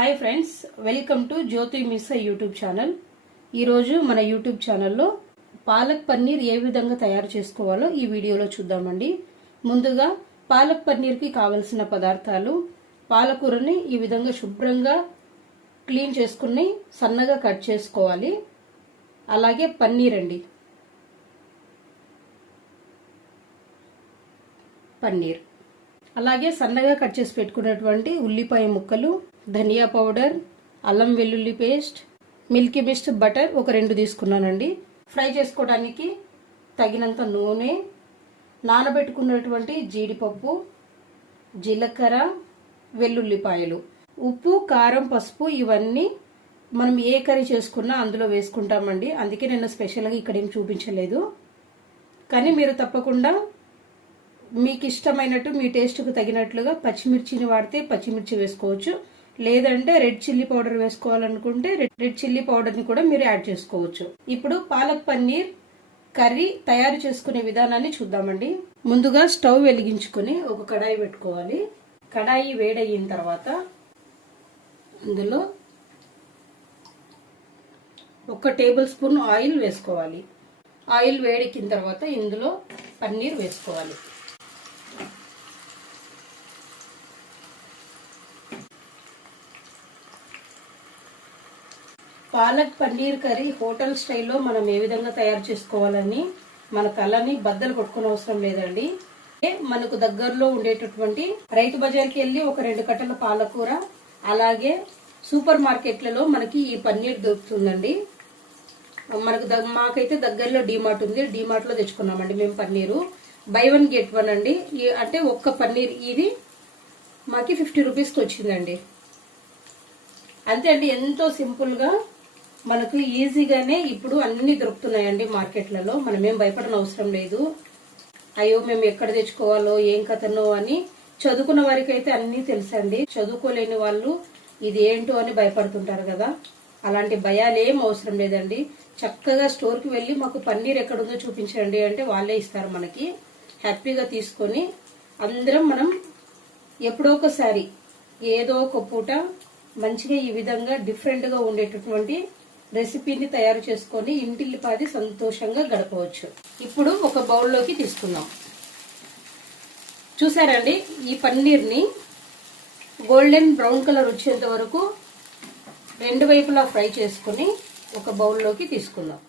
Hi friends, welcome to Jyothi miss YouTube channel. ఈరోజు మన YouTube ఛానల్లో పాలక్ పన్నీర్ ఏ విధంగా తయారు చేసుకోవాలో ఈ వీడియోలో చూద్దామండి. ముందుగా పాలక్ పన్నీర్కి కావలసిన పదార్థాలు: పాలకూరని ఈ విధంగా శుభ్రంగా క్లీన్ చేసుకుని సన్నగా కట్ చేసుకోవాలి. అలాగే పన్నీర్ అండి, పన్నీర్ అలాగే సన్నగా కట్ చేసి పెట్టుకున్నటువంటి ఉల్లిపాయ ముక్కలు, ధనియా పౌడర్, అల్లం వెల్లుల్లి పేస్ట్, మిల్కీ మిస్ట్ బటర్ ఒక 2 తీసుకున్నానండి. ఫ్రై చేసుకోవడానికి తగినంత నూనె, నానబెట్టుకున్నటువంటి జీడిపప్పు, జీలకర్ర, వెల్లుల్లిపాయలు, ఉప్పు, కారం, పసుపు ఇవన్నీ మనం ఏ కర్రీ చేసుకున్నా అందులో వేసుకుంటామండి. అందుకే నేను స్పెషల్గా ఇక్కడ ఏం చూపించలేదు. కానీ మీరు తప్పకుండా మీకు ఇష్టమైనట్టు మీ టేస్ట్కు తగినట్లుగా పచ్చిమిర్చిని వాడితే పచ్చిమిర్చి వేసుకోవచ్చు. లేదంటే రెడ్ చిల్లీ పౌడర్ వేసుకోవాలనుకుంటే రెడ్ చిల్లీ పౌడర్ని కూడా మీరు యాడ్ చేసుకోవచ్చు. ఇప్పుడు పాలక్ పన్నీర్ కర్రీ తయారు చేసుకునే విధానాన్ని చూద్దామండి. ముందుగా స్టవ్ వెలిగించుకొని ఒక కడాయి పెట్టుకోవాలి. కడాయి వేడయిన తర్వాత అందులో 1 టేబుల్ స్పూన్ ఆయిల్ వేసుకోవాలి. ఆయిల్ వేడెక్కిన తర్వాత ఇందులో పన్నీర్ వేసుకోవాలి. పాలక్ పన్నీర్ కర్రీ హోటల్ స్టైల్లో మనం ఏ విధంగా తయారు చేసుకోవాలని మన తలని బద్దలు కొట్టుకునే అవసరం లేదండి. మనకు దగ్గరలో ఉండేటటువంటి రైతు బజార్కి వెళ్ళి ఒక 2 కట్టల పాలకూర, అలాగే సూపర్ మార్కెట్లలో మనకి ఈ పన్నీర్ దొరుకుతుందండి. మాకైతే దగ్గరలో డీమార్ట్ ఉంది, డీమార్ట్ లో తెచ్చుకున్నామండి మేము పన్నీరు. బై 1 get 1 అండి. అంటే ఒక్క పన్నీర్ ఇది మాకి 50 రూపీస్కి వచ్చిందండి. అంతే అండి, ఎంతో సింపుల్ గా మనకు ఈజీగానే ఇప్పుడు అన్ని దొరుకుతున్నాయండి మార్కెట్లలో. మనమేం భయపడని అవసరం లేదు. అయ్యో మేము ఎక్కడ తెచ్చుకోవాలో ఏం కథనో అని. చదువుకున్న వారికి అయితే అన్ని తెలుసండి. చదువుకోలేని వాళ్ళు ఇది ఏంటో అని భయపడుతుంటారు కదా. అలాంటి భయాలు ఏం అవసరం లేదండి. చక్కగా స్టోర్కి వెళ్ళి మాకు పన్నీర్ ఎక్కడుందో చూపించండి అంటే వాళ్ళే ఇస్తారు మనకి. హ్యాపీగా తీసుకొని అందరం మనం ఎప్పుడో ఒకసారి ఏదో ఒక పూట మంచిగా ఈ విధంగా డిఫరెంట్ గా ఉండేటటువంటి రెసిపీని తయారు చేసుకొని ఇంటిల్లిపాది సంతోషంగా గడపవచ్చు. ఇప్పుడు ఒక బౌల్లోకి తీసుకుందాం. చూసారండి, ఈ పన్నీర్ని గోల్డెన్ బ్రౌన్ కలర్ వచ్చేంత వరకు 2 వైపులా ఫ్రై చేసుకుని ఒక బౌల్లోకి తీసుకుందాం.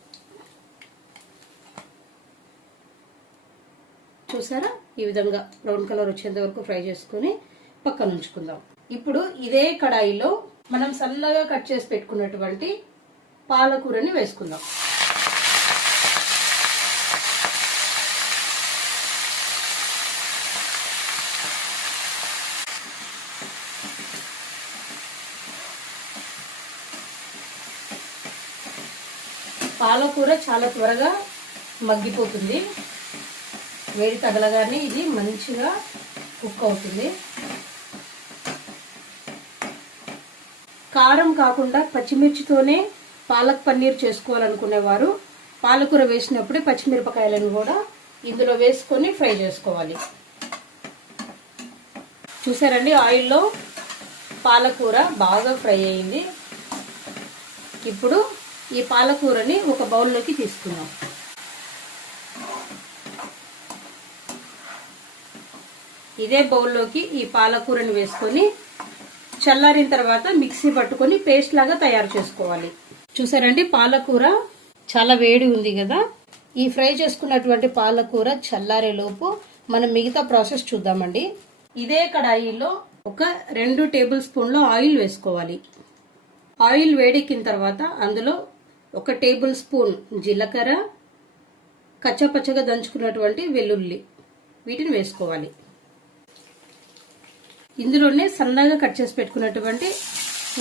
చూసారా, ఈ విధంగా బ్రౌన్ కలర్ వచ్చేంత వరకు ఫ్రై చేసుకుని పక్కన ఉంచుకుందాం. ఇప్పుడు ఇదే కడాయిలో మనం సన్నగా కట్ చేసి పెట్టుకున్నటువంటి పాలకూరని వేసుకుందాం. పాలకూర చాలా త్వరగా మగ్గిపోతుంది. వేడి తగలగానే ఇది మంచిగా కుక్ అవుతుంది. కారం కాకుండా పచ్చిమిర్చితోనే పాలక్ పన్నీర్ చేసుకోవాలనుకునేవారు పాలకూర వేసినప్పుడే పచ్చిమిరపకాయలను కూడా ఇందులో వేసుకొని ఫ్రై చేసుకోవాలి. చూసారండి, ఆయిల్లో పాలకూర బాగా ఫ్రై అయింది. ఇప్పుడు ఈ పాలకూరని ఒక బౌల్లోకి తీసుకుందాం. ఇదే బౌల్లోకి ఈ పాలకూరని వేసుకొని చల్లారిన తర్వాత మిక్సీ పట్టుకొని పేస్ట్ లాగా తయారు చేసుకోవాలి. చూసారండి, పాలకూర చాలా వేడి ఉంది కదా. ఈ ఫ్రై చేసుకున్నటువంటి పాలకూర చల్లారే లోపు మనం మిగతా ప్రాసెస్ చూద్దామండి. ఇదే కడాయిలో ఒక 2 టేబుల్ స్పూన్ల ఆయిల్ వేసుకోవాలి. ఆయిల్ వేడెక్కిన తర్వాత అందులో 1 టేబుల్ స్పూన్ జీలకర్ర, కచ్చపచ్చగా దంచుకున్నటువంటి వెల్లుల్లి, వీటిని వేసుకోవాలి. ఇందులోనే సన్నగా కట్ చేసి పెట్టుకున్నటువంటి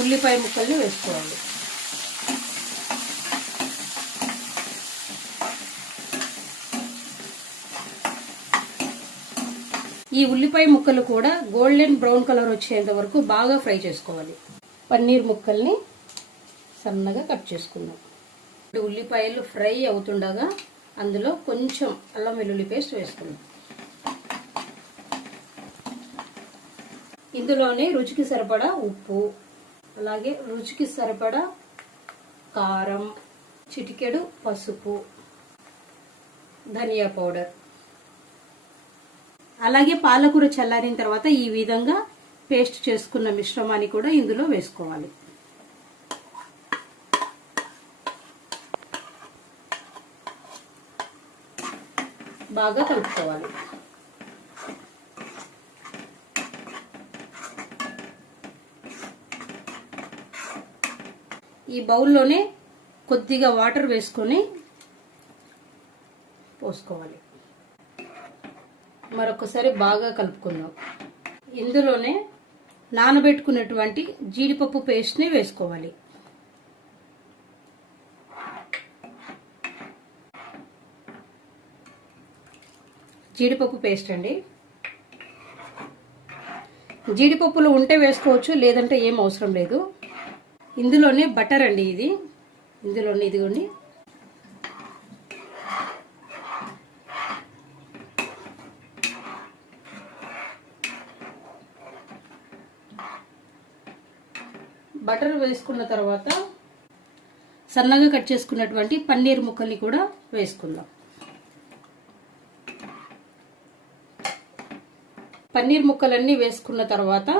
ఉల్లిపాయ ముక్కల్ని వేసుకోవాలి. ఈ ఉల్లిపాయ ముక్కలు కూడా గోల్డెన్ బ్రౌన్ కలర్ వచ్చేంత వరకు బాగా ఫ్రై చేసుకోవాలి. పన్నీర్ ముక్కల్ని సన్నగా కట్ చేసుకుందాం. ఉల్లిపాయలు ఫ్రై అవుతుండగా అందులో కొంచెం అల్లం వెల్లుల్లి పేస్ట్ వేసుకుందాం. ఇందులోనే రుచికి సరిపడా ఉప్పు, అలాగే రుచికి సరిపడా కారం, చిటికెడు పసుపు, ధనియా పౌడర్. అలాగే పాలకూర చల్లారిన తర్వాత ఈ విధంగా పేస్ట్ చేసుకున్న మిశ్రమాన్ని కూడా ఇందులో వేసుకోవాలి. బాగా కలుపుకోవాలి. ఈ బౌల్లోనే కొద్దిగా వాటర్ వేసుకొని పోసుకోవాలి. మరొకసారి బాగా కలుపుకుందాం. ఇందులోనే నానబెట్టుకున్నటువంటి జీడిపప్పు పేస్ట్ని వేసుకోవాలి. జీడిపప్పు పేస్ట్ అండి. జీడిపప్పులు ఉంటే వేసుకోవచ్చు, లేదంటే ఏం అవసరం లేదు. ఇందులోనే బటర్ అండి, ఇందులోనే ఇదిగోండి. బటర్ వేసుకున్న తర్వాత సన్నగా కట్ చేసుకున్నటువంటి పన్నీర్ ముక్కల్ని కూడా వేసుకుందాం. పన్నీర్ ముక్కలన్నీ వేసుకున్న తర్వాత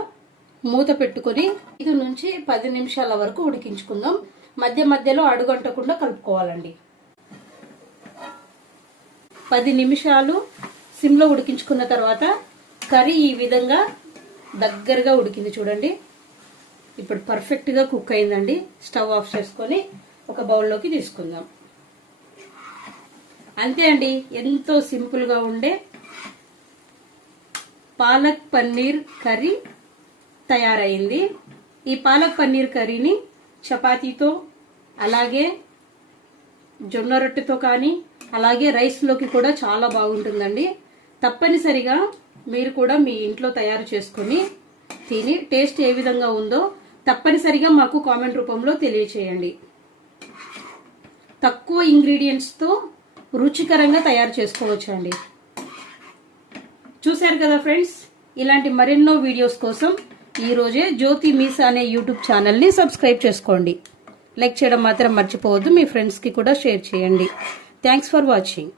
మూత పెట్టుకొని 5 నుంచి 10 నిమిషాల వరకు ఉడికించుకుందాం. మధ్య మధ్యలో అడుగంటకుండా కలుపుకోవాలండి. 10 నిమిషాలు సిమ్లో ఉడికించుకున్న తర్వాత కర్రీ ఈ విధంగా దగ్గరగా ఉడికింది చూడండి. ఇప్పుడు పర్ఫెక్ట్గా కుక్ అయిందండి. స్టవ్ ఆఫ్ చేసుకొని ఒక బౌల్లోకి తీసుకుందాం. అంతే అండి, ఎంతో సింపుల్గా ఉండే పాలక్ పన్నీర్ కర్రీ తయారైంది. ఈ పాలక్ పన్నీర్ కర్రీని చపాతీతో, అలాగే జొన్న రొట్టెతో కానీ, అలాగే రైస్లోకి కూడా చాలా బాగుంటుందండి. తప్పనిసరిగా మీరు కూడా మీ ఇంట్లో తయారు చేసుకొని తిని టేస్ట్ ఏ విధంగా ఉందో తప్పనిసరిగా మాకు కామెంట్ రూపంలో తెలియచేయండి. తక్కువ ఇంగ్రీడియంట్స్తో రుచికరంగా తయారు చేసుకోవచ్చు అండి. చూశారు కదా ఫ్రెండ్స్, ఇలాంటి మరెన్నో వీడియోస్ కోసం ఈరోజే జ్యోతి మీసా అనే యూట్యూబ్ ఛానల్ని సబ్స్క్రైబ్ చేసుకోండి. లైక్ చేయడం మాత్రం మర్చిపోవద్దు. మీ ఫ్రెండ్స్కి కూడా షేర్ చేయండి. Thanks for watching.